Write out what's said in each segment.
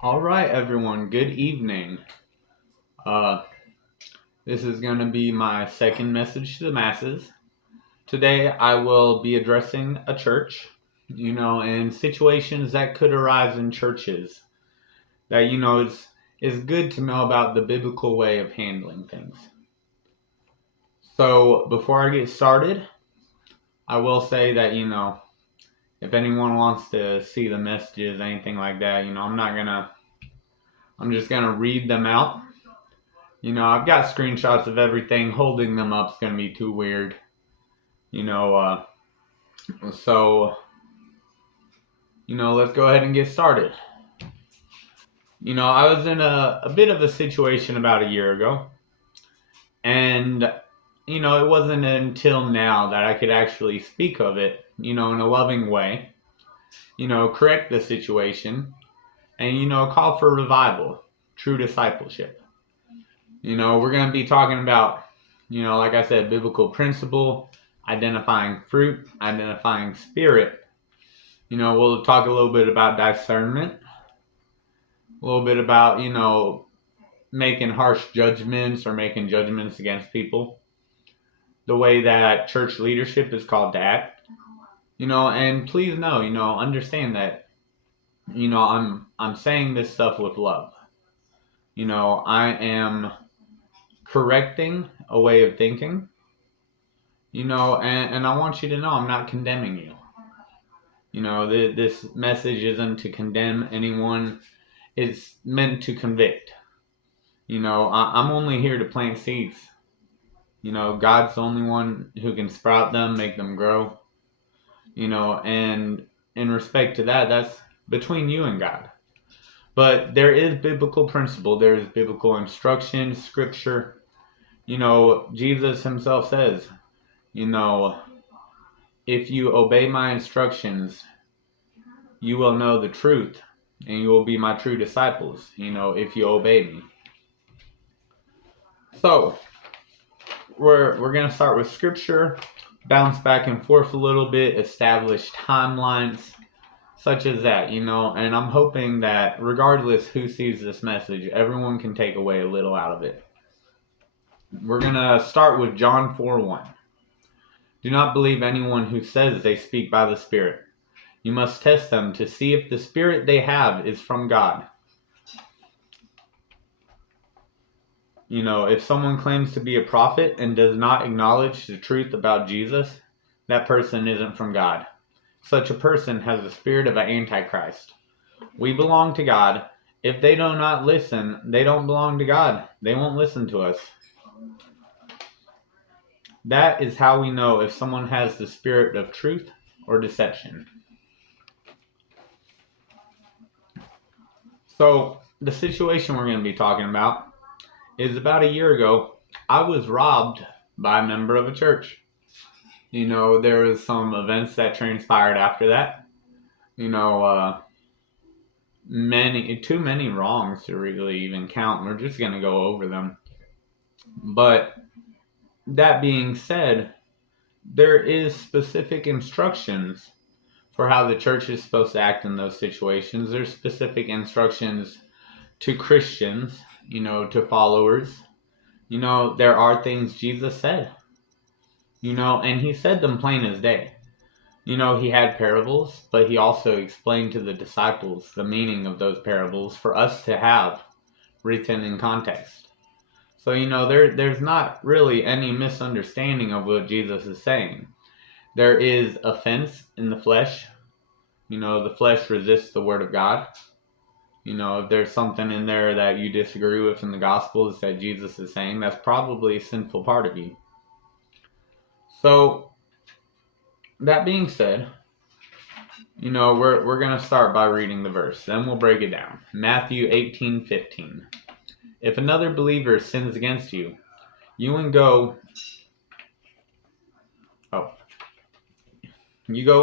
All right, everyone. Good evening. Uh, this is going to be my second message to the masses. Today, I will be addressing a church, and situations that could arise in churches that is good to know about the biblical way of handling things. So, before I get started, I will say that if anyone wants to see the messages, anything like that, I'm just gonna read them out. I've got screenshots of everything. Holding them up is going to be too weird. You know, uh, let's go ahead and get started. I was in a bit of a situation about a year ago. And, it wasn't until now that I could actually speak of it, in a loving way, correct the situation, and, call for revival, true discipleship. We're going to be talking about, like I said, biblical principle, identifying fruit, identifying spirit. We'll talk a little bit about discernment, a little bit about, making harsh judgments or making judgments against people, the way that church leadership is called to act, and please know, understand that, I'm saying this stuff with love. I am correcting a way of thinking, and I want you to know I'm not condemning you. This message isn't to condemn anyone. It's meant to convict. I'm only here to plant seeds. God's the only one who can sprout them, make them grow. And in respect to that, that's between you and God. But there is biblical principle, there is biblical instruction, scripture. Jesus himself says, you know, if you obey my instructions, you will know the truth and you will be my true disciples, if you obey me. So, we're going to start with scripture, bounce back and forth a little bit, establish timelines, such as that, and I'm hoping that regardless who sees this message, everyone can take away a little out of it. We're going to start with John 4:1. Do not believe anyone who says they speak by the Spirit. You must test them to see if the Spirit they have is from God. If someone claims to be a prophet and does not acknowledge the truth about Jesus, that person isn't from God. Such a person has the spirit of an antichrist. We belong to God. If they do not listen, they don't belong to God. They won't listen to us. That is how we know if someone has the spirit of truth or deception. So, the situation we're going to be talking about is about a year ago, I was robbed by a member of a church. There was some events that transpired after that. You know, uh, too many wrongs to really even count. We're just going to go over them. But that being said, there is specific instructions for how the church is supposed to act in those situations. There's specific instructions to Christians, to followers. There are things Jesus said, and he said them plain as day. He had parables, but he also explained to the disciples the meaning of those parables for us to have written in context. So, there's not really any misunderstanding of what Jesus is saying. There is offense in the flesh. The flesh resists the word of God. If there's something in there that you disagree with in the Gospels that Jesus is saying, that's probably a sinful part of you. So, that being said, we're going to start by reading the verse. Then we'll break it down. Matthew 18:15. If another believer sins against you, you go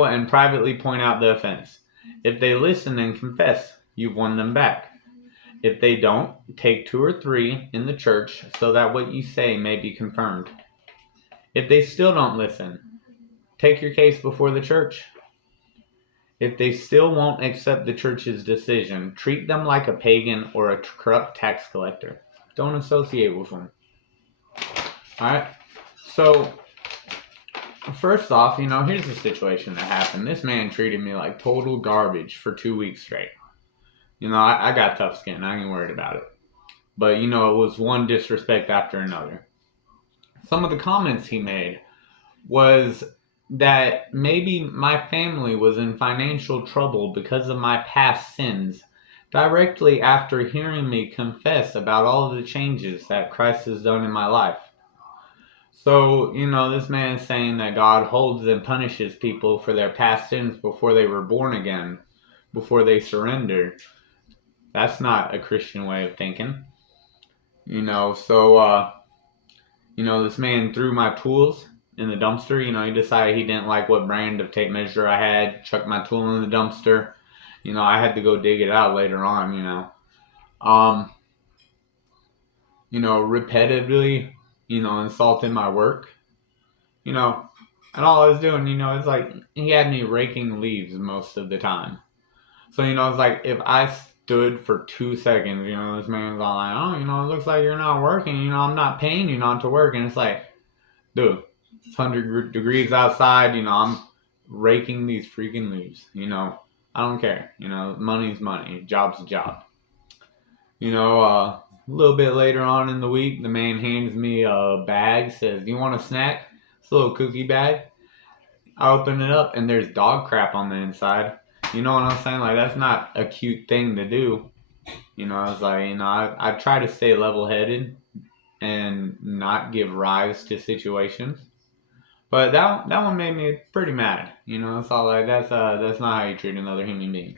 and privately point out the offense. If they listen and confess, you've won them back. If they don't, take 2 or 3 in the church so that what you say may be confirmed. If they still don't listen, take your case before the church. If they still won't accept the church's decision, treat them like a pagan or a corrupt tax collector. Don't associate with them. Alright? So, first off, here's the situation that happened. This man treated me like total garbage for 2 weeks straight. I got tough skin. I ain't worried about it. But, it was one disrespect after another. Some of the comments he made was that maybe my family was in financial trouble because of my past sins, directly after hearing me confess about all of the changes that Christ has done in my life. So, this man is saying that God holds and punishes people for their past sins before they were born again, before they surrender. That's not a Christian way of thinking. This man threw my tools in the dumpster. He decided he didn't like what brand of tape measure I had, chucked my tool in the dumpster. I had to go dig it out later on, repetitively, insulting my work, and all I was doing, it's like he had me raking leaves most of the time. So, it's like if I stood for 2 seconds, this man's all like, oh, it looks like you're not working, I'm not paying you not to work. And it's like, dude, it's 100 degrees outside, I'm raking these freaking leaves, I don't care, money's money, job's a job. A little bit later on in the week, the man hands me a bag, says, do you want a snack? It's a little cookie bag. I open it up and there's dog crap on the inside. You know what I'm saying? Like, that's not a cute thing to do. I was like, I try to stay level-headed and not give rise to situations. But that one made me pretty mad. It's all like, that's not how you treat another human being.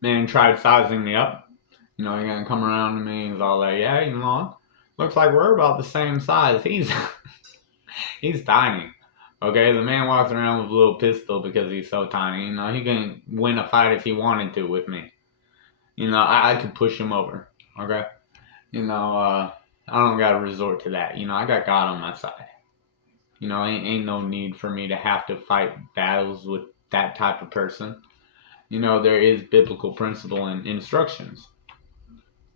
Man tried sizing me up. He gonna come around to me. He's all like, yeah, looks like we're about the same size. He's tiny. Okay, the man walks around with a little pistol because he's so tiny. He can win a fight if he wanted to with me. I could push him over. Okay, I don't gotta resort to that. I got God on my side. Ain't no need for me to have to fight battles with that type of person. There is biblical principle and instructions.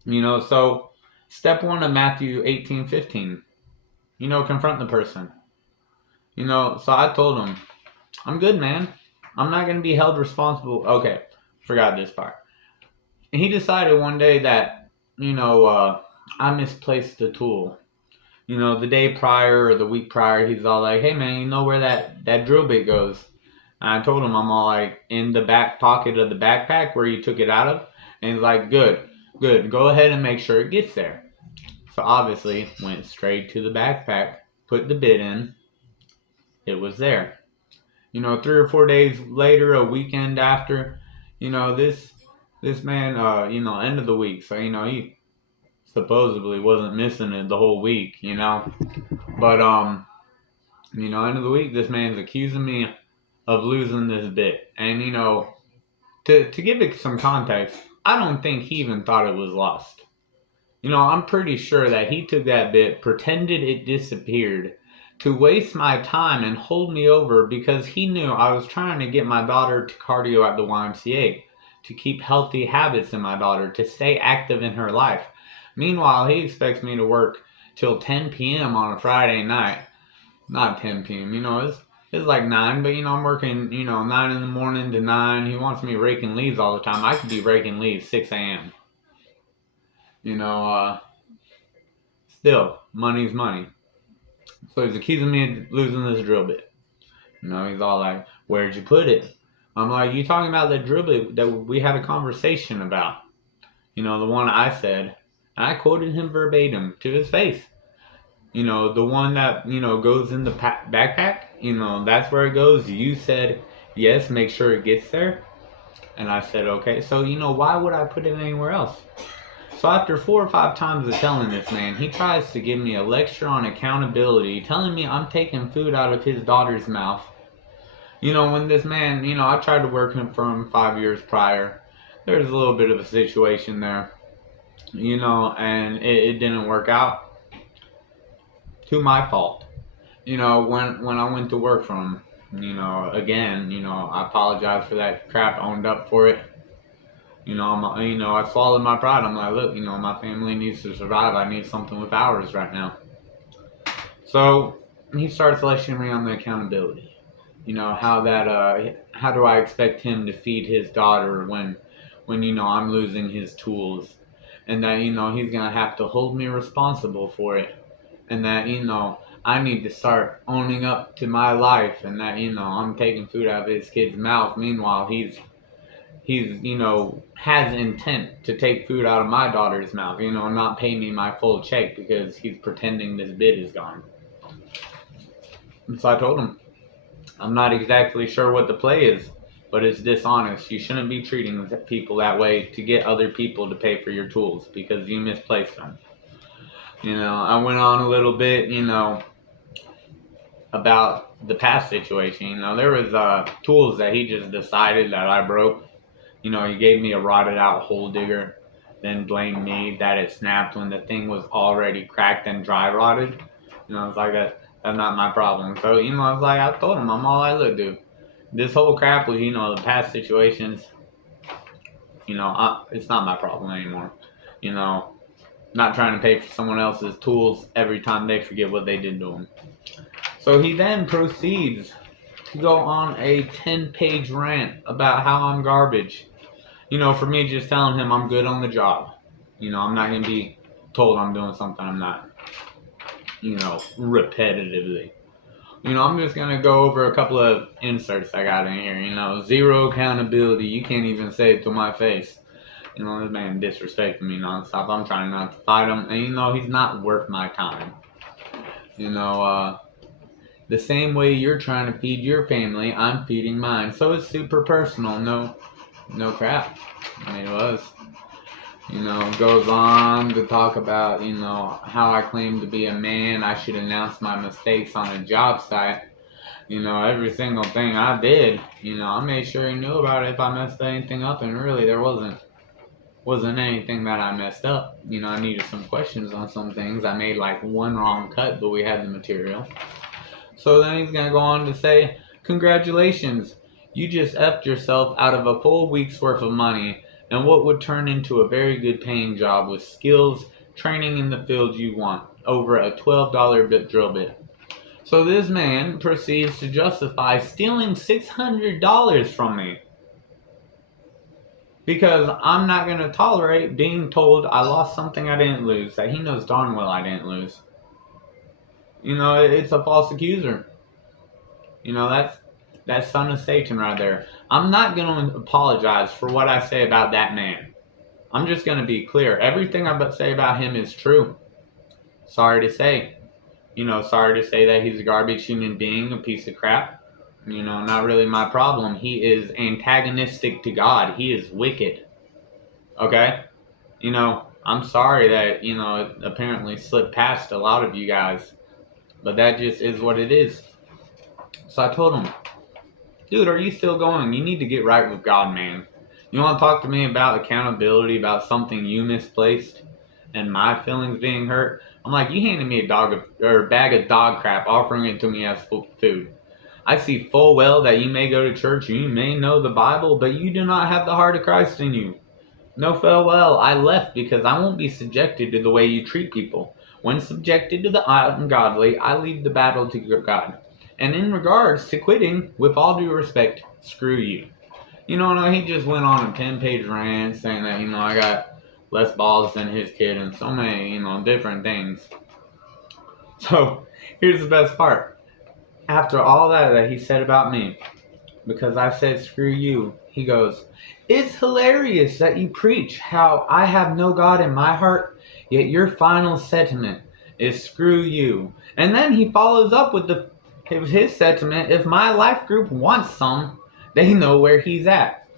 So step 1 of Matthew 18:15. Confront the person. So I told him, I'm good, man. I'm not going to be held responsible. Okay, forgot this part. And he decided one day that, I misplaced the tool. The day prior or the week prior, he's all like, hey, man, you know where that drill bit goes? And I told him, I'm all like, in the back pocket of the backpack where you took it out of. And he's like, good. Go ahead and make sure it gets there. So obviously, went straight to the backpack, put the bit in. It was there. 3 or 4 days later, a weekend after, this man, end of the week. So, he supposedly wasn't missing it the whole week, But, end of the week, this man's accusing me of losing this bit. And, to give it some context, I don't think he even thought it was lost. I'm pretty sure that he took that bit, pretended it disappeared, to waste my time and hold me over because he knew I was trying to get my daughter to cardio at the YMCA, to keep healthy habits in my daughter, to stay active in her life. Meanwhile, he expects me to work till 10 p.m. on a Friday night. Not 10 p.m., it's like 9, but, I'm working, 9 in the morning to 9. He wants me raking leaves all the time. I could be raking leaves 6 a.m. Still, money's money. So he's accusing me of losing this drill bit. He's all like, where'd you put it? I'm like, you talking about the drill bit that we had a conversation about? The one I said. And I quoted him verbatim to his face. The one that, goes in the backpack, that's where it goes. You said, yes, make sure it gets there. And I said, okay. So, why would I put it anywhere else? So after 4 or 5 times of telling this man, he tries to give me a lecture on accountability, telling me I'm taking food out of his daughter's mouth. When this man, I tried to work for him 5 years prior. There's a little bit of a situation there, and it didn't work out. To my fault. When I went to work for him, Again, I apologize for that crap, owned up for it. I swallowed my pride. I'm like, look, my family needs to survive. I need something with hours right now. So he starts lecturing me on the accountability. How do I expect him to feed his daughter when I'm losing his tools, and that he's gonna have to hold me responsible for it, and that I need to start owning up to my life, and that I'm taking food out of his kid's mouth. Meanwhile, he's has intent to take food out of my daughter's mouth, and not pay me my full check because he's pretending this bid is gone. And so I told him, I'm not exactly sure what the play is, but it's dishonest. You shouldn't be treating people that way to get other people to pay for your tools because you misplaced them. I went on a little bit, about the past situation. There was tools that he just decided that I broke. He gave me a rotted out hole digger, then blamed me that it snapped when the thing was already cracked and dry rotted. It's like that's not my problem. So, I was like, I told him, I'm all like, look, dude, this whole crap with, the past situations, it's not my problem anymore. Not trying to pay for someone else's tools every time they forget what they did to them. So he then proceeds to go on a 10-page rant about how I'm garbage. For me just telling him I'm good on the job. I'm not going to be told I'm doing something I'm not, repetitively. I'm just going to go over a couple of inserts I got in here. Zero accountability. You can't even say it to my face. This man disrespecting me nonstop. I'm trying not to fight him. And, he's not worth my time. The same way you're trying to feed your family, I'm feeding mine. So it's super personal. No crap. It was. Goes on to talk about, how I claim to be a man. I should announce my mistakes on a job site. Every single thing I did, I made sure he knew about it if I messed anything up. And really, there wasn't anything that I messed up. I needed some questions on some things. I made like one wrong cut, but we had the material. So then he's going to go on to say, congratulations, you just effed yourself out of a full week's worth of money and what would turn into a very good paying job with skills, training in the field you want, over a $12 drill bit. So this man proceeds to justify stealing $600 from me. Because I'm not going to tolerate being told I lost something I didn't lose, that he knows darn well I didn't lose. It's a false accuser. That's son of Satan right there. I'm not going to apologize for what I say about that man. I'm just going to be clear. Everything I say about him is true. Sorry to say. Sorry to say that he's a garbage human being, a piece of crap. Not really my problem. He is antagonistic to God. He is wicked. Okay? I'm sorry that, it apparently slipped past a lot of you guys. But that just is what it is. So I told him, dude, are you still going? You need to get right with God, man. You want to talk to me about accountability, about something you misplaced and my feelings being hurt? I'm like, you handed me a bag of dog crap, offering it to me as food. I see full well that you may go to church, you may know the Bible, but you do not have the heart of Christ in you. No, farewell. I left because I won't be subjected to the way you treat people. When subjected to the ungodly, I leave the battle to God. And in regards to quitting, with all due respect, screw you. He just went on a 10-page rant saying that, I got less balls than his kid and so many, different things. So, here's the best part. After all that he said about me, because I said screw you, he goes, it's hilarious that you preach how I have no God in my heart, yet your final sentiment is screw you. And then he follows up with his sentiment, if my life group wants some, they know where he's at.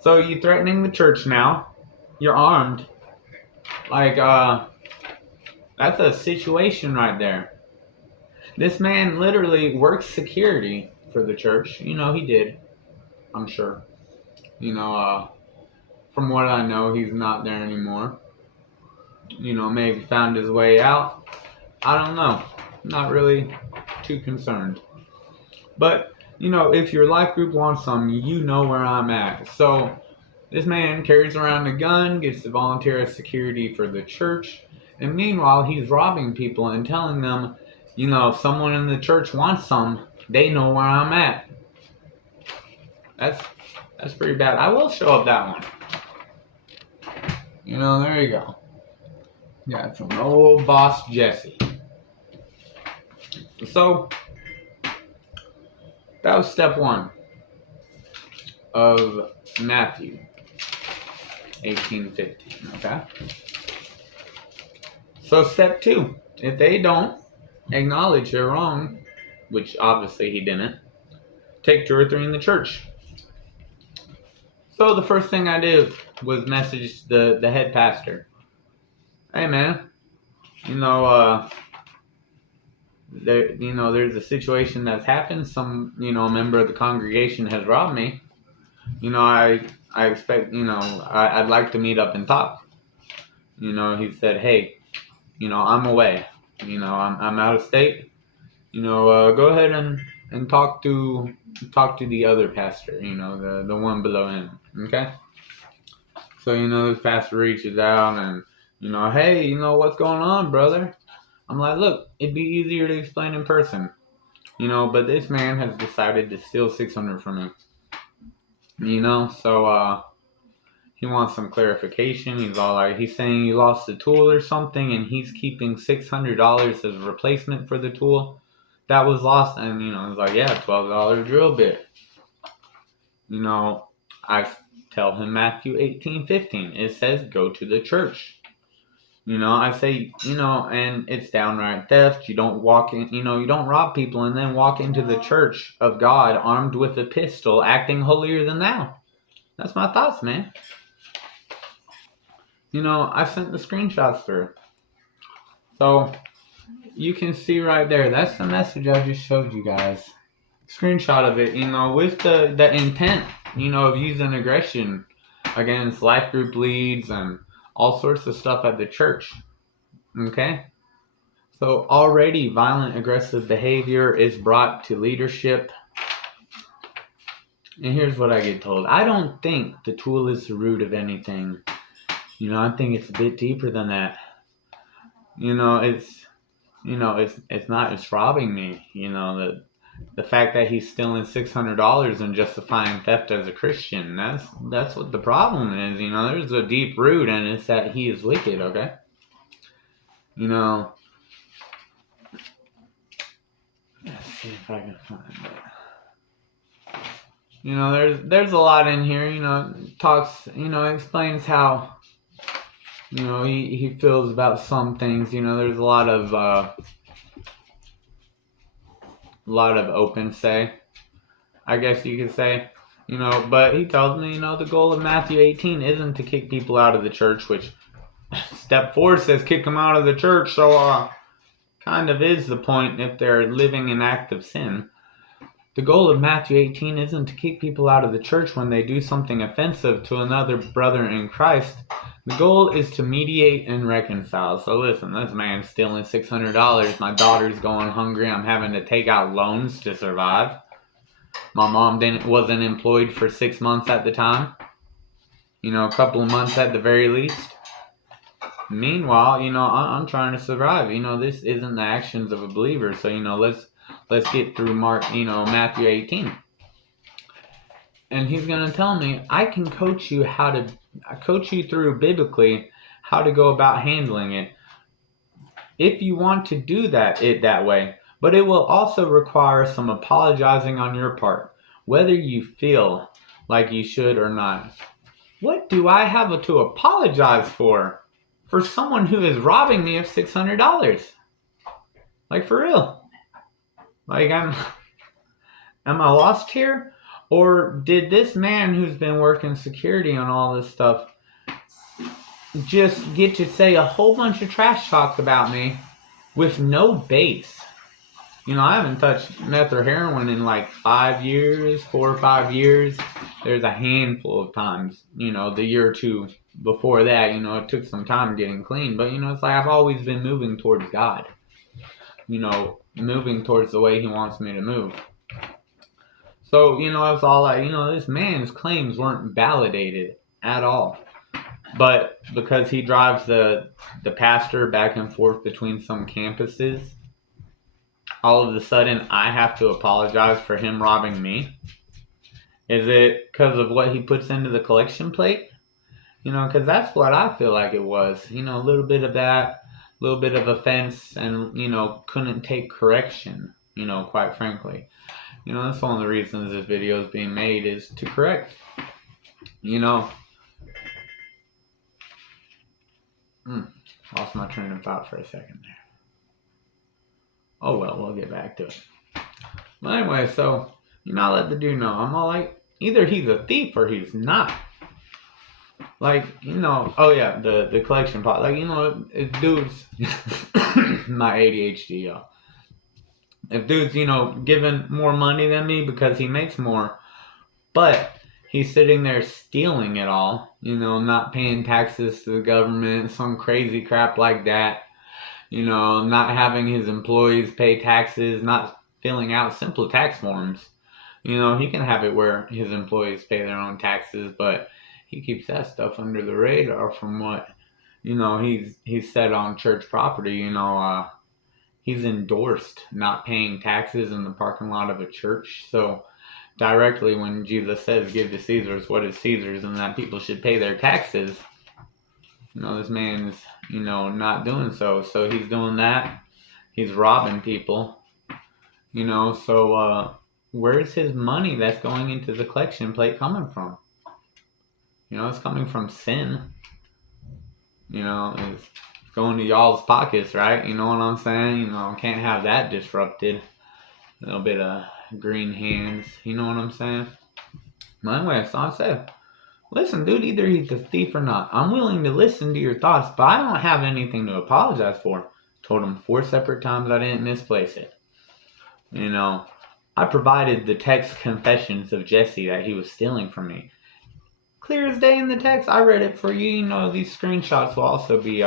So you threatening the church now. You're armed. That's a situation right there. This man literally works security for the church. He did. I'm sure. From what I know, he's not there anymore. Maybe found his way out. I don't know. Not really too concerned. But, if your life group wants some, you know where I'm at. So this man carries around a gun, gets to volunteer as security for the church, and meanwhile he's robbing people and telling them, if someone in the church wants some, they know where I'm at. That's pretty bad. I will show up that one. There you go. Yeah, from old boss Jesse. So that was step 1 of Matthew 18:15. Okay. So step 2, if they don't acknowledge they're wrong, which obviously he didn't, take 2 or 3 in the church. So the first thing I did was message the head pastor. Hey man, there's a situation that's happened. Some, a member of the congregation has robbed me. I expect, I'd like to meet up and talk. He said, hey, I'm away. I'm out of state. Go ahead and talk to the other pastor. The one below him. Okay. So this pastor reaches out and hey, what's going on, brother? I'm like, look, it'd be easier to explain in person. But this man has decided to steal $600 from me. So he wants some clarification. He's all like, he's saying he lost a tool or something, and he's keeping $600 as a replacement for the tool that was lost. And he's like, yeah, $12 drill bit. I tell him Matthew 18:15. It says, go to the church. I say, and it's downright theft. You don't walk in, you don't rob people and then walk into the church of God armed with a pistol, acting holier than thou. That's my thoughts, man. I sent the screenshots through. So you can see right there. That's the message I just showed you guys. Screenshot of it, with the intent, of using aggression against life group leads and all sorts of stuff at the church. Okay? So already violent, aggressive behavior is brought to leadership. And here's what I get told. I don't think the tool is the root of anything. I think it's a bit deeper than that. It's not just robbing me. The fact that he's stealing $600 and justifying theft as a Christian, that's what the problem is. There's a deep root, and it's that he is wicked, okay? Let's see if I can find it. There's a lot in here, talks, explains how, he feels about some things. There's a lot of open say, I guess you could say, but he tells me, the goal of Matthew 18 isn't to kick people out of the church, which step 4 says kick them out of the church, so kind of is the point if they're living in active sin. The goal of Matthew 18 isn't to kick people out of the church when they do something offensive to another brother in Christ. The goal is to mediate and reconcile. So listen, this man's stealing $600. My daughter's going hungry. I'm having to take out loans to survive. My mom wasn't employed for 6 months at the time. A couple of months at the very least. Meanwhile, I'm trying to survive. This isn't the actions of a believer. So, let's get through Matthew 18. And he's going to tell me, I can coach you through biblically how to go about handling it if you want to do that way. But it will also require some apologizing on your part, whether you feel like you should or not. What do I have to apologize for someone who is robbing me of $600? Like, for real? Like, am I lost here? Or did this man who's been working security on all this stuff just get to say a whole bunch of trash talk about me with no base? I haven't touched meth or heroin in like 5 years, 4 or 5 years. There's a handful of times, the year or two before that, it took some time getting clean. But, it's like I've always been moving towards God. Moving towards the way he wants me to move. So, it's all like, this man's claims weren't validated at all. But because he drives the pastor back and forth between some campuses, all of a sudden I have to apologize for him robbing me? Is it because of what he puts into the collection plate? Because that's what I feel like it was. A little bit of that, a little bit of offense, and, couldn't take correction, quite frankly. That's one of the reasons this video is being made, is to correct. Lost my train of thought for a second there. Oh well, we'll get back to it. But anyway, so, I let the dude know. I'm all like, either he's a thief or he's not. Like, oh yeah, the collection pot. Like, if dude's, my ADHD, y'all. If dude's, giving more money than me because he makes more, but he's sitting there stealing it all, not paying taxes to the government, some crazy crap like that, not having his employees pay taxes, not filling out simple tax forms. He can have it where his employees pay their own taxes, but he keeps that stuff under the radar from what, he's said on church property. He's endorsed not paying taxes in the parking lot of a church. So directly when Jesus says, give to Caesar's what is Caesar's, and that people should pay their taxes, this man's, not doing so. So he's doing that. He's robbing people, so where's his money that's going into the collection plate coming from? It's coming from sin. It's going to y'all's pockets, right? You know what I'm saying? Can't have that disrupted. A little bit of green hands, you know what I'm saying? But anyway, so I said, listen, dude, either he's a thief or not. I'm willing to listen to your thoughts, but I don't have anything to apologize for. Told him 4 separate times I didn't misplace it. I provided the text confessions of Jesse that he was stealing from me. Clear as day in the text. I read it for you. These screenshots will also be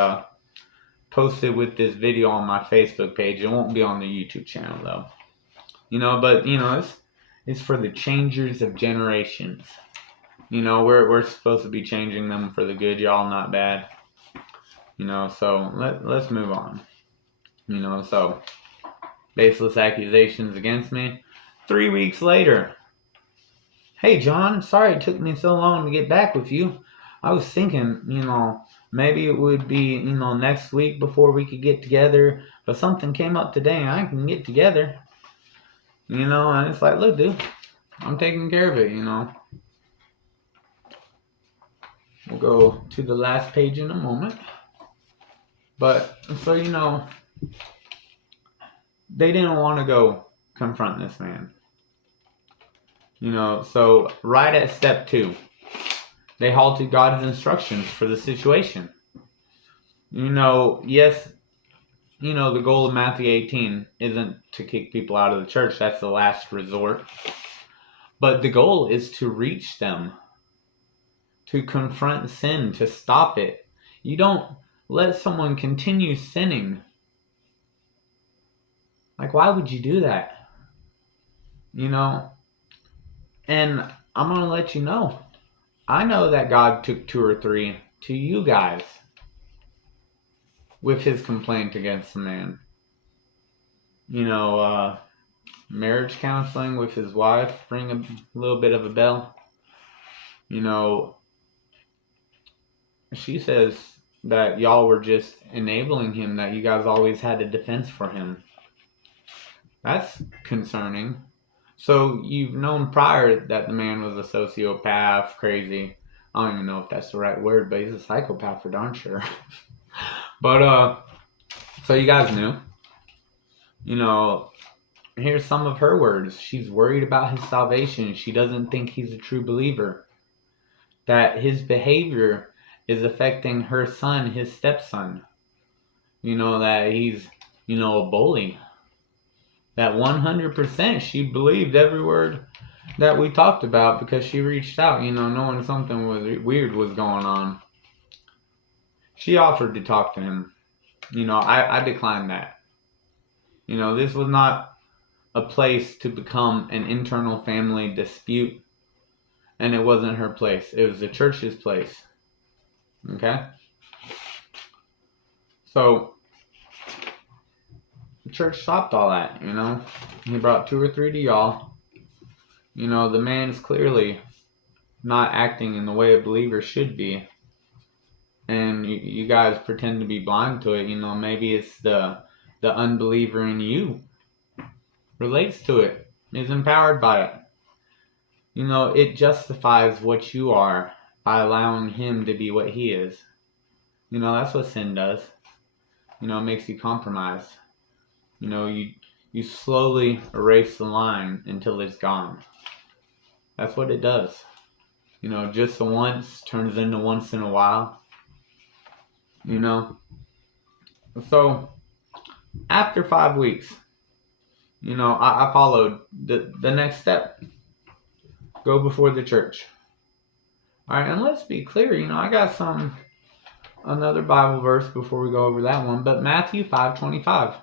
posted with this video on my Facebook page. It won't be on the YouTube channel though. But it's for the changers of generations. We're supposed to be changing them for the good, y'all, not bad. So let's move on. So baseless accusations against me. 3 weeks later. Hey John, sorry it took me so long to get back with you. I was thinking, maybe it would be, next week before we could get together, but something came up today and I can get together. And it's like, look, dude, I'm taking care of it, We'll go to the last page in a moment. But, so, they didn't want to go confront this man. So right at step 2, they halted God's instructions for the situation. Yes, the goal of Matthew 18 isn't to kick people out of the church. That's the last resort. But the goal is to reach them, to confront sin, to stop it. You don't let someone continue sinning. Like, why would you do that? And I'm going to let you know. I know that God took 2 or 3 to you guys with his complaint against the man. Marriage counseling with his wife, ring a little bit of a bell. She says that y'all were just enabling him, that you guys always had a defense for him. That's concerning. So you've known prior that the man was a sociopath, crazy. I don't even know if that's the right word, but he's a psychopath for darn sure. But, so you guys knew. Here's some of her words. She's worried about his salvation. She doesn't think he's a true believer. That his behavior is affecting her son, his stepson. That he's, a bully. That 100% she believed every word that we talked about because she reached out, knowing something weird was going on. She offered to talk to him. I declined that. This was not a place to become an internal family dispute, and it wasn't her place. It was the church's place. Okay? So, the church stopped all that, you know? He brought 2 or 3 to y'all. You know, the man's clearly not acting in the way a believer should be. And you guys pretend to be blind to it. You know, maybe it's the unbeliever in you relates to it, is empowered by it. You know, it justifies what you are by allowing him to be what he is. You know, that's what sin does. You know, it makes you compromise. You know, you slowly erase the line until it's gone. That's what it does. You know, just the once turns into once in a while. You know? So, after 5 weeks, you know, I followed the next step. Go before the church. Alright, and let's be clear, you know, I got another Bible verse before we go over that one, but Matthew 5:25.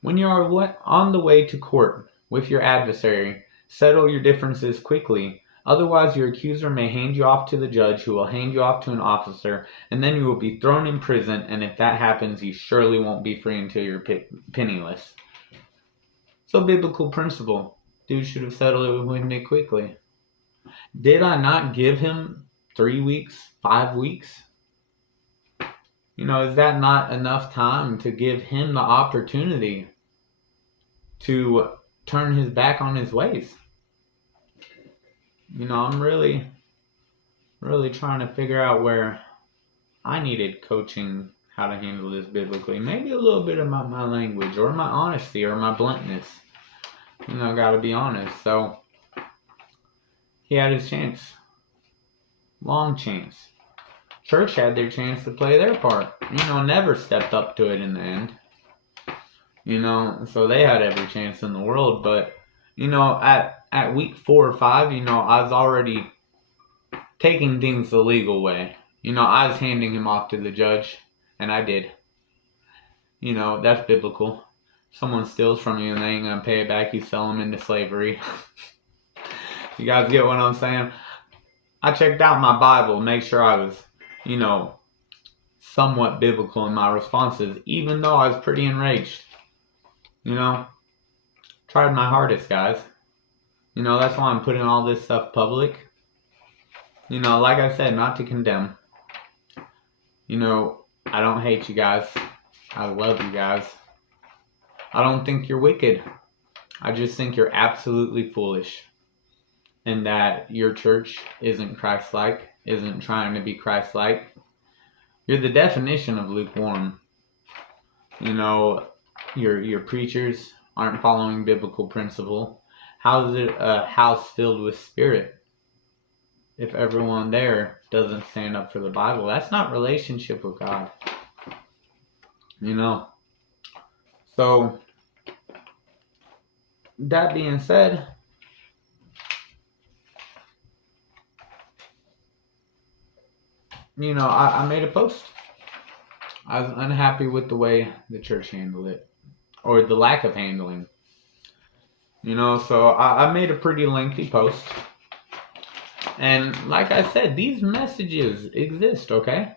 When you are on the way to court with your adversary, settle your differences quickly. Otherwise, your accuser may hand you off to the judge, who will hand you off to an officer, and then you will be thrown in prison, and if that happens, you surely won't be free until you're penniless. So, biblical principle. Dude should have settled it with me quickly. Did I not give him 3 weeks, 5 weeks? You know, is that not enough time to give him the opportunity to turn his back on his ways? You know, I'm really trying to figure out where I needed coaching how to handle this biblically. Maybe a little bit about my language or my honesty or my bluntness. You know, gotta be honest. So, he had his chance. Long chance. Church had their chance to play their part. You know, never stepped up to it in the end. You know, so they had every chance in the world. But, you know, at week 4 or 5, you know, I was already taking things the legal way. You know, I was handing him off to the judge, and I did. You know, that's biblical. Someone steals from you and they ain't gonna pay it back, you sell them into slavery. You guys get what I'm saying? I checked out my Bible, make sure I was, you know, somewhat biblical in my responses, even though I was pretty enraged. You know, tried my hardest, guys. You know, that's why I'm putting all this stuff public. You know, like I said, not to condemn. You know, I don't hate you guys. I love you guys. I don't think you're wicked. I just think you're absolutely foolish. And that your church isn't Christ-like, isn't trying to be Christ-like. You're the definition of lukewarm. You know, your preachers aren't following biblical principle. How is it a house filled with spirit if everyone there doesn't stand up for the Bible? That's not relationship with God. You know. So, that being said, you know, I made a post. I was unhappy with the way the church handled it, or the lack of handling. You know, so I made a pretty lengthy post. And like I said, these messages exist, okay?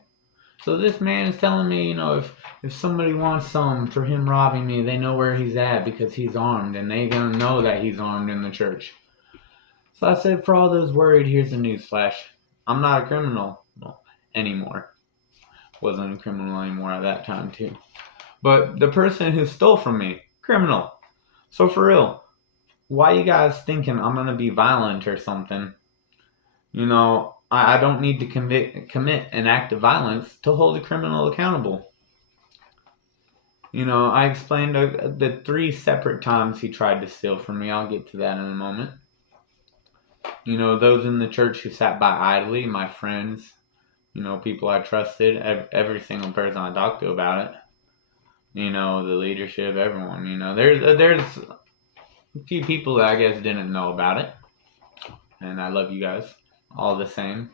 So this man is telling me, you know, if somebody wants some for him robbing me, they know where he's at because he's armed, and they're going to know that he's armed in the church. So I said, for all those worried, here's a newsflash. I'm not a criminal anymore. Wasn't a criminal anymore at that time, too. But the person who stole from me, criminal. So for real, why you guys thinking I'm going to be violent or something? You know, I don't need to commit an act of violence to hold a criminal accountable. You know, I explained the 3 separate times he tried to steal from me. I'll get to that in a moment. You know, those in the church who sat by idly, my friends, you know, people I trusted, every single person I talked to about it. You know, the leadership, everyone. You know, there's a few people that I guess didn't know about it. And I love you guys all the same.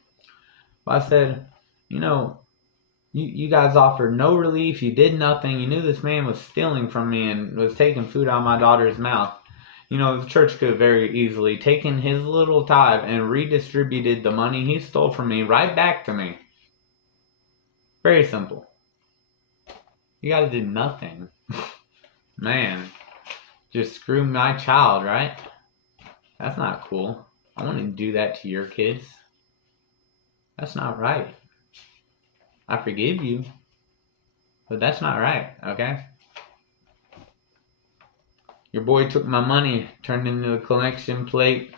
But I said, you know, you guys offered no relief. You did nothing. You knew this man was stealing from me and was taking food out of my daughter's mouth. The church could have very easily taken his little tithe and redistributed the money he stole from me right back to me. Very simple. You guys did nothing. Man, just screw my child, right? That's not cool. I wouldn't do that to your kids. That's not right. I forgive you, but that's not right, okay? Your boy took my money, turned it into a collection plate.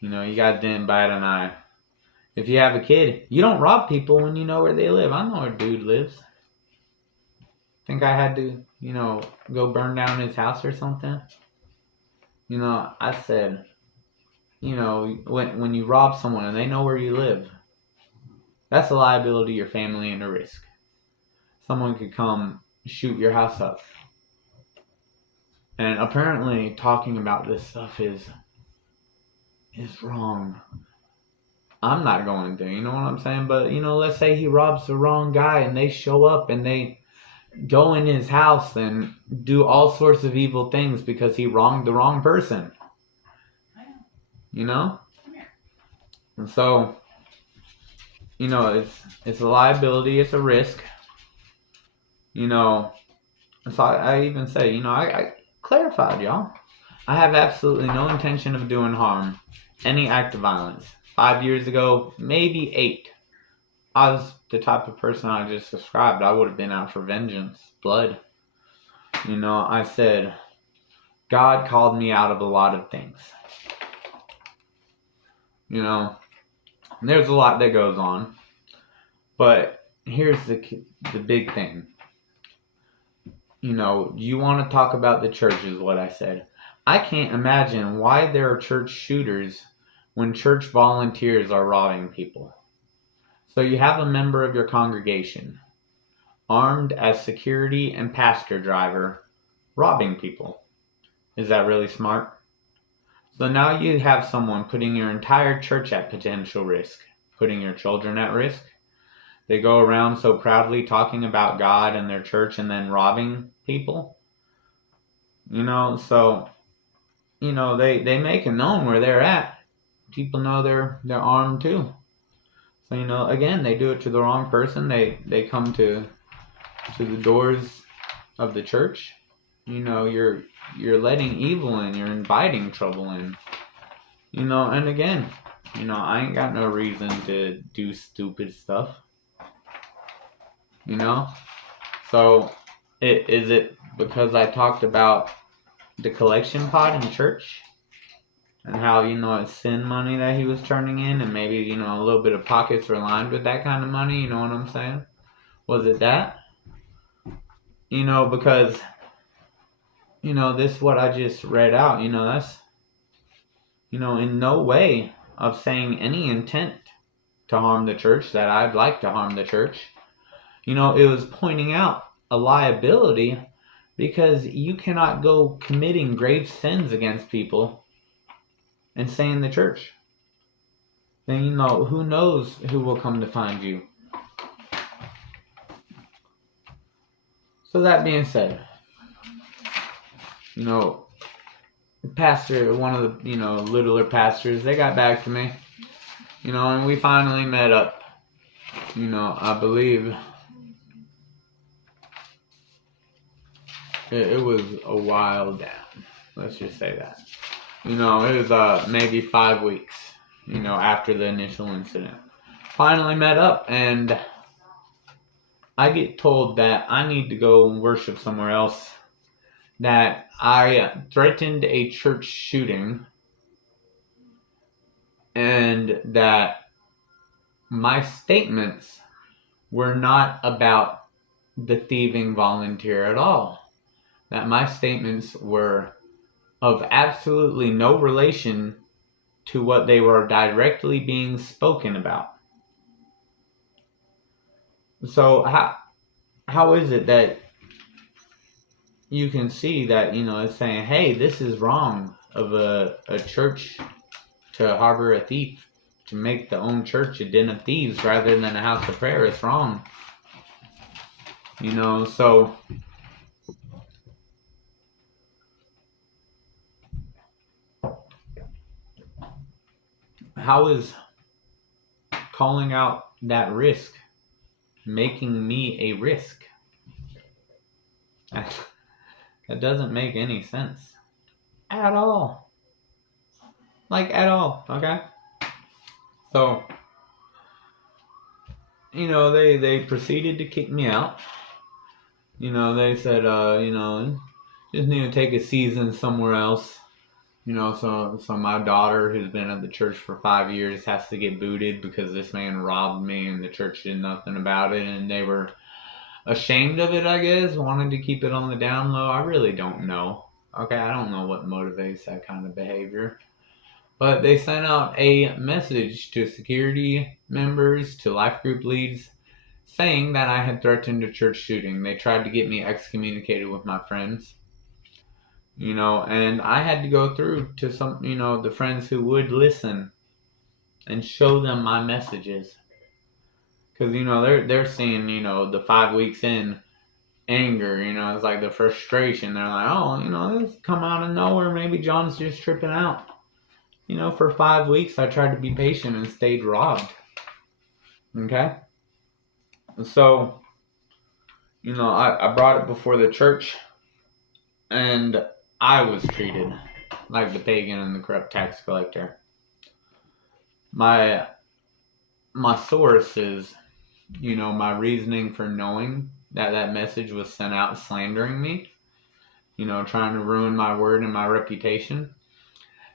You guys didn't bat an eye. If you have a kid, you don't rob people when you know where they live. I know where dude lives. Think I had to, go burn down his house or something? I said, when you rob someone and they know where you live, that's a liability to your family and a risk. Someone could come shoot your house up. And apparently talking about this stuff is wrong. I'm not going to, you know what I'm saying? But, let's say he robs the wrong guy and they show up and they go in his house and do all sorts of evil things because he wronged the wrong person. And so, it's a liability, it's a risk. So I even say, I clarified, y'all. I have absolutely no intention of doing harm, any act of violence. 5 years ago, maybe 8. I was the type of person I just described. I would have been out for vengeance, blood. I said, God called me out of a lot of things. There's a lot that goes on. But here's the big thing. You want to talk about the church is what I said. I can't imagine why there are church shooters when church volunteers are robbing people. So you have a member of your congregation armed as security and pastor driver robbing people. Is that really smart? So now you have someone putting your entire church at potential risk, putting your children at risk. They go around so proudly talking about God and their church and then robbing people. So, they make it known where they're at. People know they're armed too. So, again, they do it to the wrong person. They come to the doors of the church. You're letting evil in. You're inviting trouble in. And again, I ain't got no reason to do stupid stuff. So is it because I talked about the collection pot in church and how it's sin money that he was turning in, and maybe a little bit of pockets were lined with that kind of money? You know what I'm saying? Was it that? Because this what I just read out, that's in no way of saying any intent to harm the church, that I'd like to harm the church. It was pointing out a liability, because you cannot go committing grave sins against people and stay in the church. Then, who knows who will come to find you. So that being said, pastor, one of the, littler pastors, they got back to me, and we finally met up. I believe it was a while down. Let's just say that. It was maybe 5 weeks, after the initial incident. Finally met up, and I get told that I need to go and worship somewhere else, that I threatened a church shooting, and that my statements were not about the thieving volunteer at all. That my statements were of absolutely no relation to what they were directly being spoken about. So how is it that you can see that, it's saying, hey, this is wrong of a church to harbor a thief, to make the own church a den of thieves rather than a house of prayer? It's wrong. So how is calling out that risk making me a risk? That doesn't make any sense at all. Like, at all, okay? So, they proceeded to kick me out. They said, just need to take a season somewhere else. So my daughter, who's been at the church for 5 years, has to get booted because this man robbed me and the church did nothing about it. And they were ashamed of it, I guess, wanted to keep it on the down low. I really don't know. Okay, I don't know what motivates that kind of behavior. But they sent out a message to security members, to life group leads, saying that I had threatened a church shooting. They tried to get me excommunicated with my friends. And I had to go through to some, the friends who would listen and show them my messages. Because, they're seeing, the 5 weeks in, anger, it's like the frustration. They're like, oh, this come out of nowhere. Maybe John's just tripping out. For 5 weeks, I tried to be patient and stayed robbed. Okay? So, I brought it before the church, and I was treated like the pagan and the corrupt tax collector. My source is, my reasoning for knowing that message was sent out slandering me, trying to ruin my word and my reputation,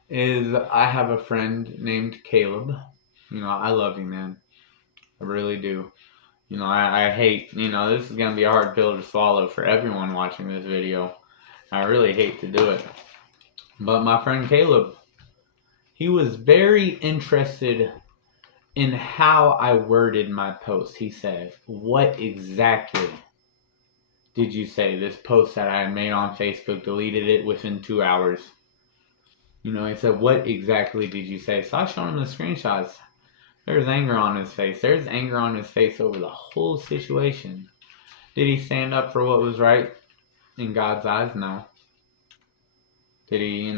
is I have a friend named Caleb. I love you, man. I really do. I hate, this is going to be a hard pill to swallow for everyone watching this video. I really hate to do it. But my friend Caleb, he was very interested in how I worded my post. He said, what exactly did you say? This post that I made on Facebook, deleted it within 2 hours. He said, what exactly did you say? So I showed him the screenshots. There's anger on his face. There's anger on his face over the whole situation. Did he stand up for what was right in God's eyes? No. Did he,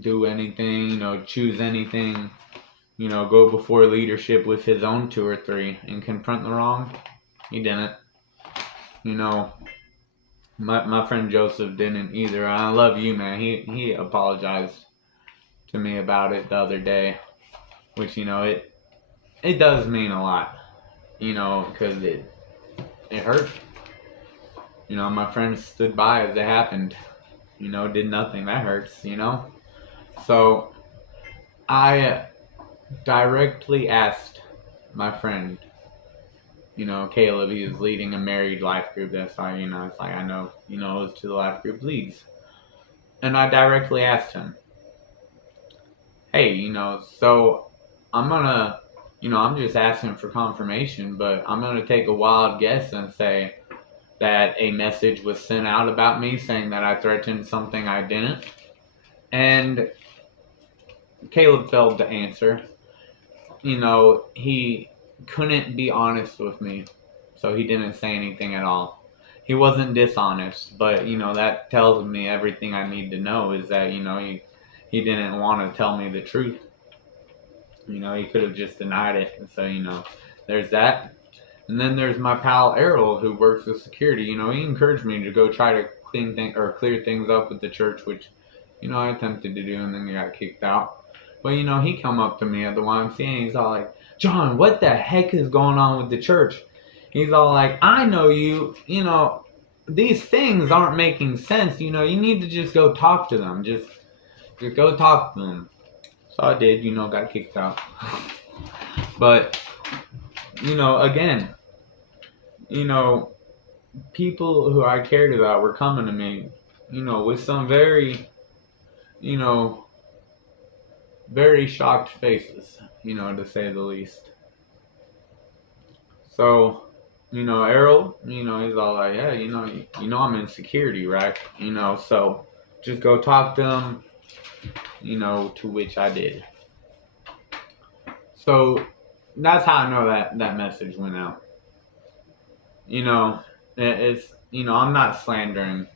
do anything, choose anything, go before leadership with his own 2 or 3 and confront the wrong? He didn't. My friend Joseph didn't either. I love you, man. He apologized to me about it the other day, which, it does mean a lot, because it hurt. My friends stood by as it happened, did nothing. That hurts, So I directly asked my friend, Caleb, he was leading a married life group. That's why, it's like, I know, it was to the life group leads. And I directly asked him, hey, so I'm gonna, I'm just asking for confirmation, but I'm gonna take a wild guess and say that a message was sent out about me saying that I threatened something I didn't. And Caleb failed to answer. He couldn't be honest with me, so he didn't say anything at all. He wasn't dishonest, but that tells me everything I need to know is that he didn't want to tell me the truth. He could have just denied it. And so there's that. And then there's my pal Errol, who works with security. He encouraged me to go try to clear things up with the church, which I attempted to do, and then got kicked out. But he come up to me at the YMCA and he's all like, John, what the heck is going on with the church? He's all like, I know you, these things aren't making sense. You need to just go talk to them. Just go talk to them. So I did, got kicked out. But, again, people who I cared about were coming to me, with some very, very shocked faces, to say the least. So, Errol, he's all like, yeah, I'm in security, right? So just go talk to them, to which I did. So that's how I know that message went out. It's, I'm not slandering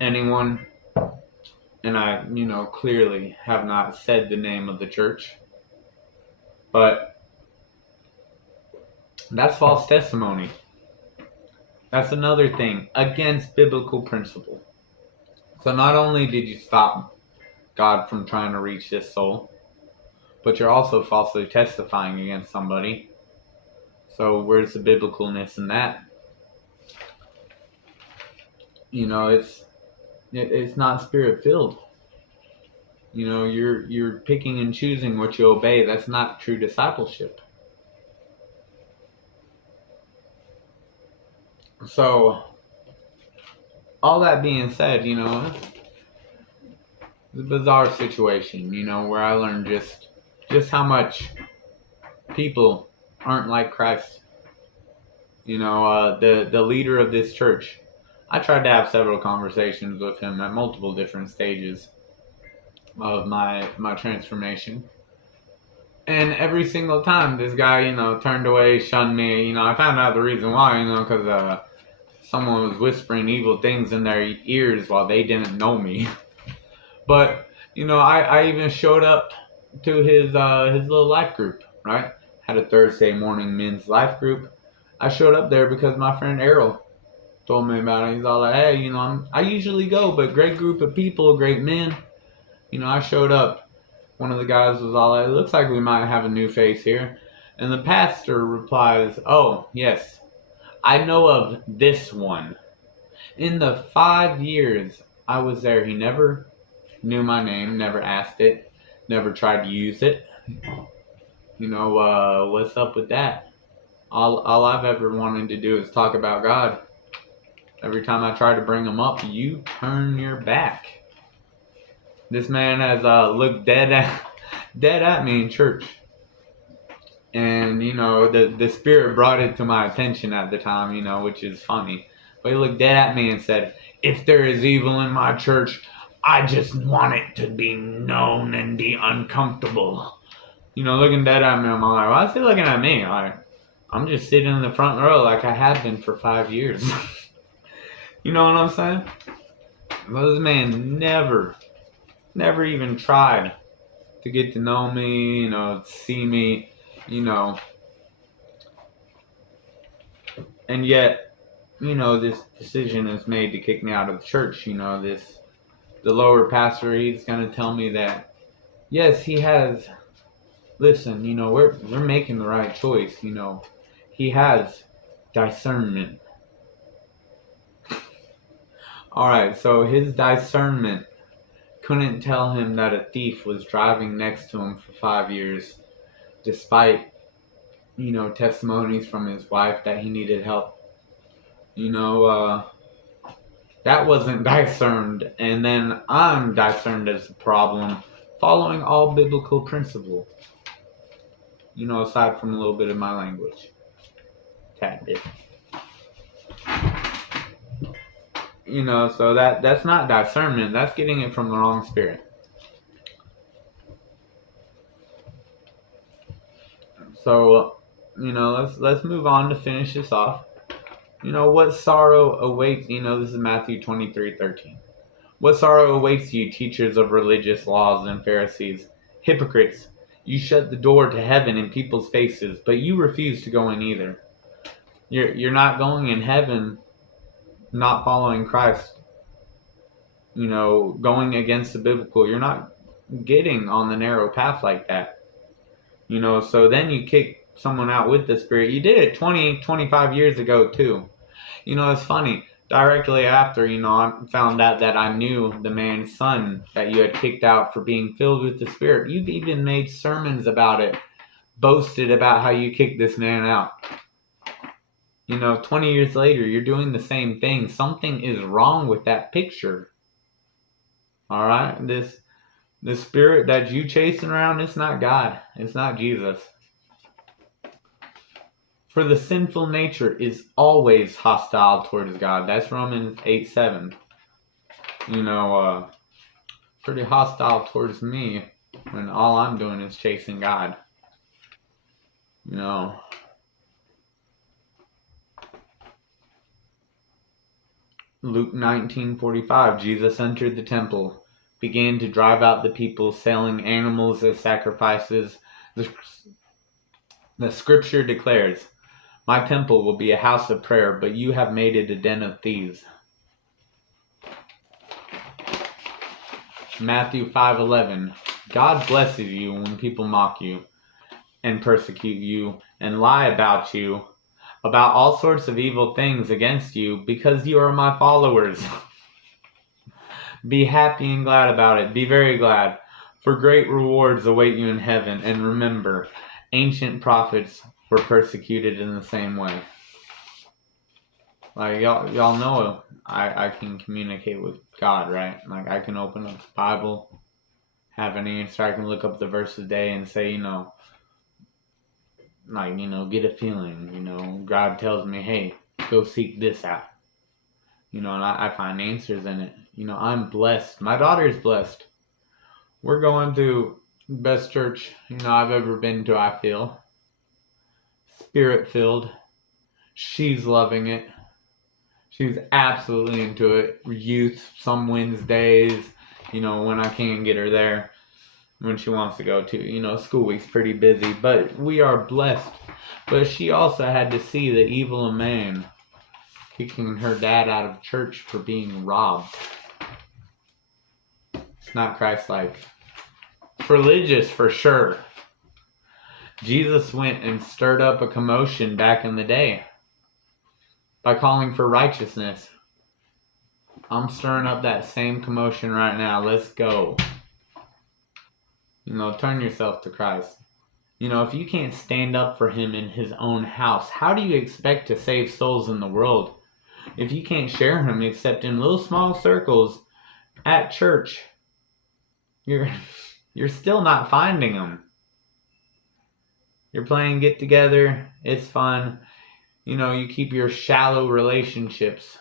anyone. And I, clearly have not said the name of the church, but that's false testimony. That's another thing against biblical principle. So not only did you stop God from trying to reach this soul, but you're also falsely testifying against somebody. So where's the biblicalness in that? It's not spirit filled. You're picking and choosing what you obey. That's not true discipleship. So all that being said, it's a bizarre situation, where I learned just how much people aren't like Christ. The leader of this church. I tried to have several conversations with him at multiple different stages of my transformation. And every single time this guy, turned away, shunned me, I found out the reason why, because someone was whispering evil things in their ears while they didn't know me. But, I even showed up to his little life group, right? Had a Thursday morning men's life group. I showed up there because my friend Errol told me about it. He's all like, hey, I usually go, but great group of people, great men. I showed up. One of the guys was all like, it looks like we might have a new face here. And the pastor replies, oh, yes, I know of this one. In the 5 years I was there, he never knew my name, never asked it, never tried to use it. What's up with that? All I've ever wanted to do is talk about God. Every time I try to bring him up, you turn your back. This man has looked dead at me in church. And, the Spirit brought it to my attention at the time, which is funny. But he looked dead at me and said, if there is evil in my church, I just want it to be known and be uncomfortable. Looking dead at me, I'm like, why is he looking at me? I'm just sitting in the front row like I have been for 5 years. You know what I'm saying? Well, this man never even tried to get to know me, see me, and yet, this decision is made to kick me out of the church. The lower pastor, he's going to tell me that, yes, he has, listen, we're making the right choice, he has discernment. Alright, so his discernment couldn't tell him that a thief was driving next to him for 5 years, despite, testimonies from his wife that he needed help. That wasn't discerned, and then I'm discerned as a problem, following all biblical principle. Aside from a little bit of my language. Tad bit. So that's not discernment, that's getting it from the wrong spirit. So, let's move on to finish this off. What sorrow awaits, this is Matthew 23:13. What sorrow awaits you, teachers of religious laws and Pharisees, hypocrites! You shut the door to heaven in people's faces, but you refuse to go in either. You're not going in heaven, not following Christ. Going against the biblical. You're not getting on the narrow path like that. So then you kick someone out with the Spirit. You did it 25 years ago too. It's funny. Directly after, I found out that I knew the man's son that you had kicked out for being filled with the Spirit. You've even made sermons about it, boasted about how you kicked this man out. 20 years later, you're doing the same thing. Something is wrong with that picture. All right? The spirit that you chasing around, it's not God. It's not Jesus. For the sinful nature is always hostile towards God. That's Romans 8:7. Pretty hostile towards me when all I'm doing is chasing God. Luke 19:45, Jesus entered the temple, began to drive out the people selling animals as sacrifices. The scripture declares, "My temple will be a house of prayer, but you have made it a den of thieves." Matthew 5:11. God blesses you when people mock you and persecute you and lie about you, about all sorts of evil things against you, because you are my followers. Be happy and glad about it. Be very glad, for great rewards await you in heaven. And remember, ancient prophets were persecuted in the same way. Like, y'all know I can communicate with God, right? Like, I can open up the Bible, have an answer. I can look up the verse of the day and say, get a feeling. God tells me, hey, go seek this out. And I find answers in it. I'm blessed. My daughter's blessed. We're going to the best church, I've ever been to, I feel. Spirit-filled. She's loving it. She's absolutely into it. Youth, some Wednesdays, when I can get her there. When she wants to go to. School week's pretty busy, but we are blessed. But she also had to see the evil of man kicking her dad out of church for being robbed. It's not Christ-like. It's religious for sure. Jesus went and stirred up a commotion back in the day by calling for righteousness. I'm stirring up that same commotion right now. Let's go. Turn yourself to Christ. If you can't stand up for him in his own house, how do you expect to save souls in the world? If you can't share him except in little small circles at church, you're still not finding him. You're playing get together, it's fun. You keep your shallow relationships.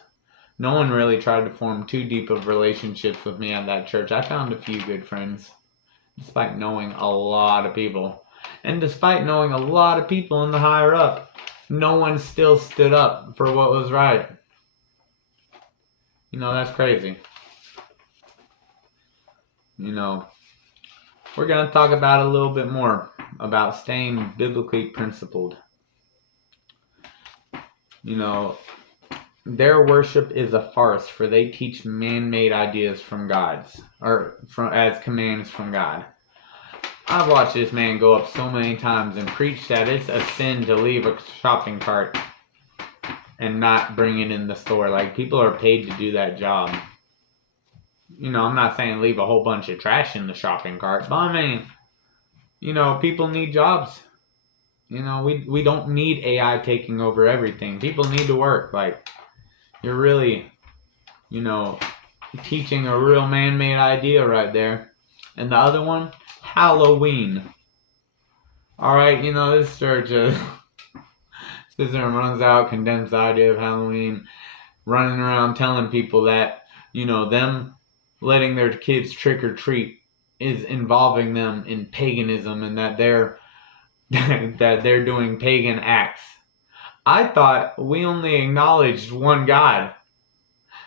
No one really tried to form too deep of relationships with me at that church. I found a few good friends, despite knowing a lot of people. And despite knowing a lot of people in the higher up, no one still stood up for what was right. That's crazy. We're going to talk about a little bit more about staying biblically principled. Their worship is a farce, for they teach man-made ideas from God's, or as commands from God. I've watched this man go up so many times and preach that it's a sin to leave a shopping cart and not bring it in the store. Like, people are paid to do that job. I'm not saying leave a whole bunch of trash in the shopping cart, but I mean, people need jobs. We don't need AI taking over everything. People need to work. Like, you're really, teaching a real man-made idea right there. And the other one, Halloween. Alright, this church runs out, condemns the idea of Halloween, running around telling people that, them letting their kids trick or treat is involving them in paganism and that they're doing pagan acts. I thought we only acknowledged one God.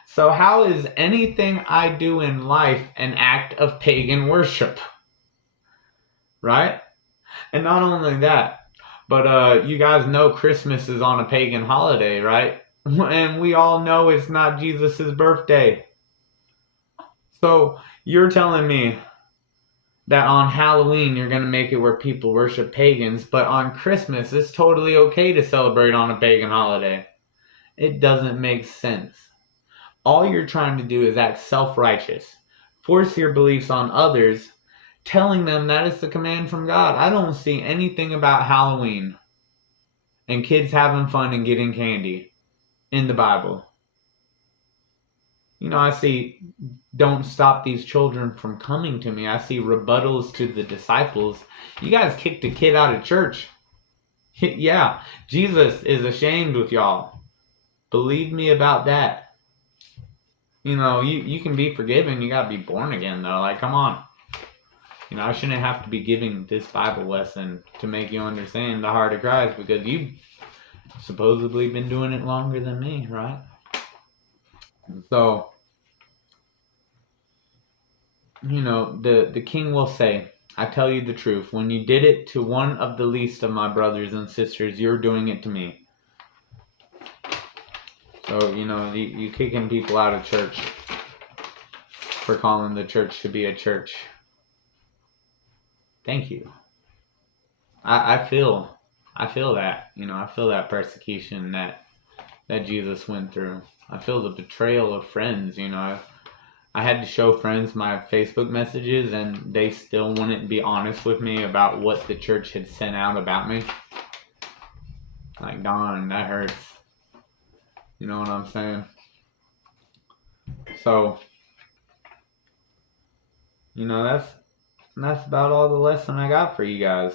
So how is anything I do in life an act of pagan worship? Right? And not only that, but you guys know Christmas is on a pagan holiday, right? And we all know it's not Jesus' birthday. So you're telling me that on Halloween you're going to make it where people worship pagans, but on Christmas it's totally okay to celebrate on a pagan holiday. It doesn't make sense. All you're trying to do is act self-righteous, force your beliefs on others, telling them that it's a command from God. I don't see anything about Halloween and kids having fun and getting candy in the Bible. I see, don't stop these children from coming to me. I see rebuttals to the disciples. You guys kicked a kid out of church. Yeah, Jesus is ashamed with y'all. Believe me about that. You can be forgiven. You gotta be born again, though. Like, come on. I shouldn't have to be giving this Bible lesson to make you understand the heart of Christ, because you've supposedly been doing it longer than me, right? So, the king will say, I tell you the truth, when you did it to one of the least of my brothers and sisters, you're doing it to me. So, you kicking people out of church for calling the church to be a church. Thank you. I feel that, I feel that persecution that Jesus went through. I feel the betrayal of friends, I had to show friends my Facebook messages and they still wouldn't be honest with me about what the church had sent out about me. Like, darn, that hurts. You know what I'm saying? So, that's about all the lesson I got for you guys.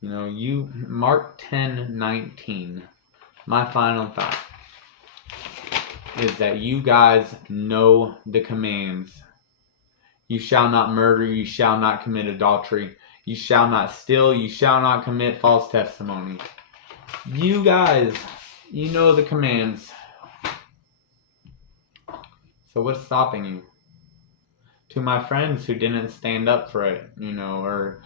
Mark 10:19. My final thought is that you guys know the commands. You shall not murder, you shall not commit adultery, you shall not steal, you shall not commit false testimony. You guys, you know the commands. So what's stopping you? To my friends who didn't stand up for it, or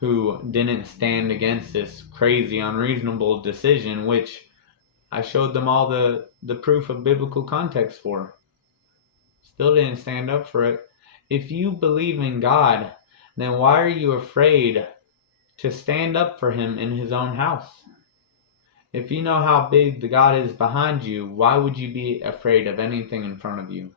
who didn't stand against this crazy, unreasonable decision, which I showed them all the proof of biblical context for. Still didn't stand up for it. If you believe in God, then why are you afraid to stand up for Him in His own house? If you know how big the God is behind you, why would you be afraid of anything in front of you?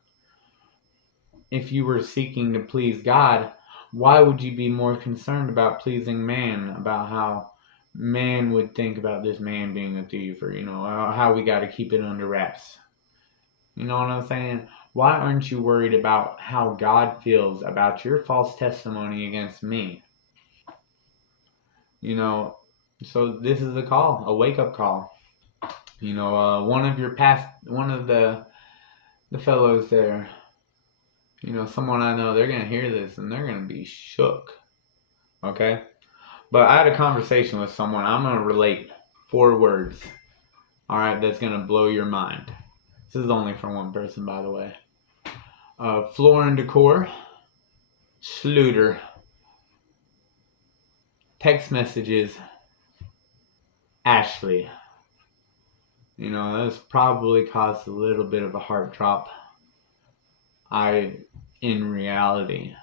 If you were seeking to please God, why would you be more concerned about pleasing man, about how man would think about this man being a thief, or how we got to keep it under wraps? You know what I'm saying? Why aren't you worried about how God feels about your false testimony against me? So this is a call, a wake-up call. One of the fellows there, someone I know, they're going to hear this and they're going to be shook. Okay? But I had a conversation with someone. I'm going to relate 4 words. All right? That's going to blow your mind. This is only for one person, by the way. Floor and Decor. Schluter. Text messages. Ashley. That's probably caused a little bit of a heart drop. I, in reality,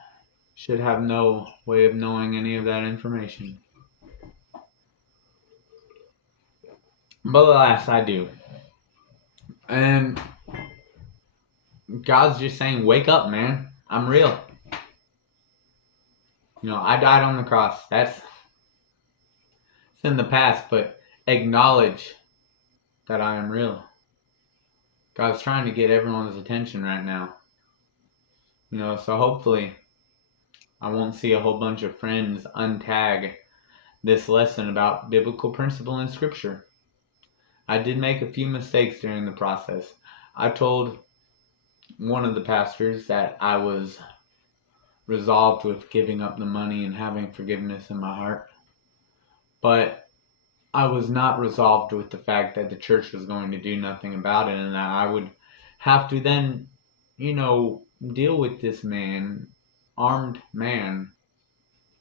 should have no way of knowing any of that information. But alas, I do. And God's just saying, wake up, man. I'm real. I died on the cross. It's in the past, but acknowledge that I am real. God's trying to get everyone's attention right now. So hopefully I won't see a whole bunch of friends untag this lesson about biblical principle in Scripture. I did make a few mistakes during the process. I told one of the pastors that I was resolved with giving up the money and having forgiveness in my heart. But I was not resolved with the fact that the church was going to do nothing about it, and that I would have to then, deal with this man, armed man,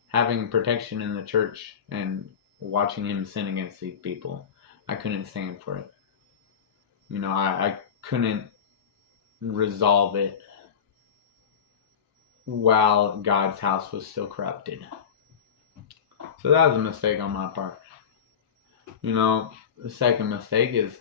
having protection in the church and watching him sin against these people. I couldn't stand for it. I couldn't resolve it while God's house was still corrupted. So that was a mistake on my part. The second mistake is,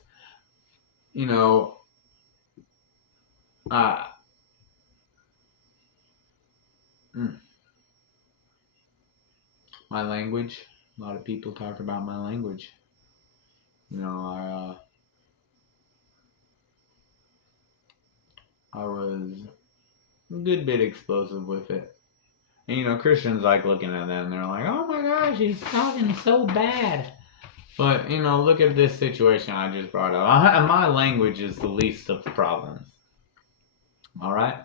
my language. A lot of people talk about my language. I was a good bit explosive with it. And Christians like looking at that and they're like, oh my gosh, he's talking so bad. But, look at this situation I just brought up. My language is the least of the problems. Alright?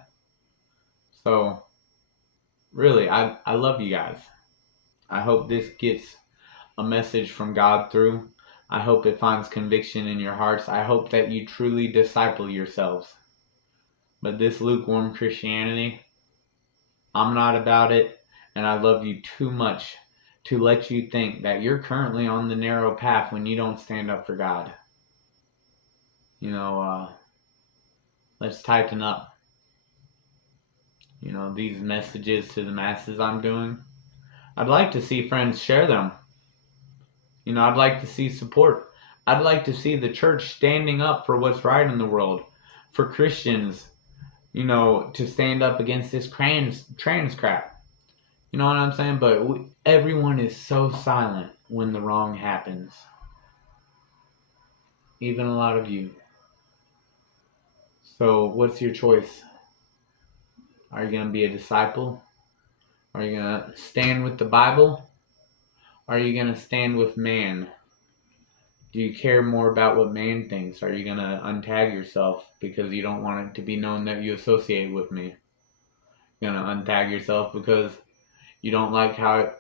So, really, I love you guys. I hope this gets a message from God through. I hope it finds conviction in your hearts. I hope that you truly disciple yourselves. But this lukewarm Christianity, I'm not about it, and I love you too much to let you think that you're currently on the narrow path when you don't stand up for God. Let's tighten up. These messages to the masses I'm doing, I'd like to see friends share them. I'd like to see support. I'd like to see the church standing up for what's right in the world, for Christians, to stand up against this trans crap. You know what I'm saying? But everyone is so silent when the wrong happens. Even a lot of you. So what's your choice? Are you going to be a disciple? Are you going to stand with the Bible? Are you going to stand with man? Do you care more about what man thinks? Are you going to untag yourself because you don't want it to be known that you associate with me? You're going to untag yourself because you don't like how it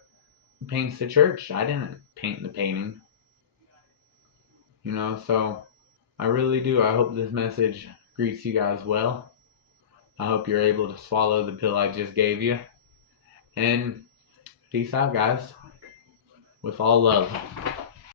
paints the church. I didn't paint the painting. So I really do. I hope this message greets you guys well. I hope you're able to swallow the pill I just gave you. And peace out, guys. With all love.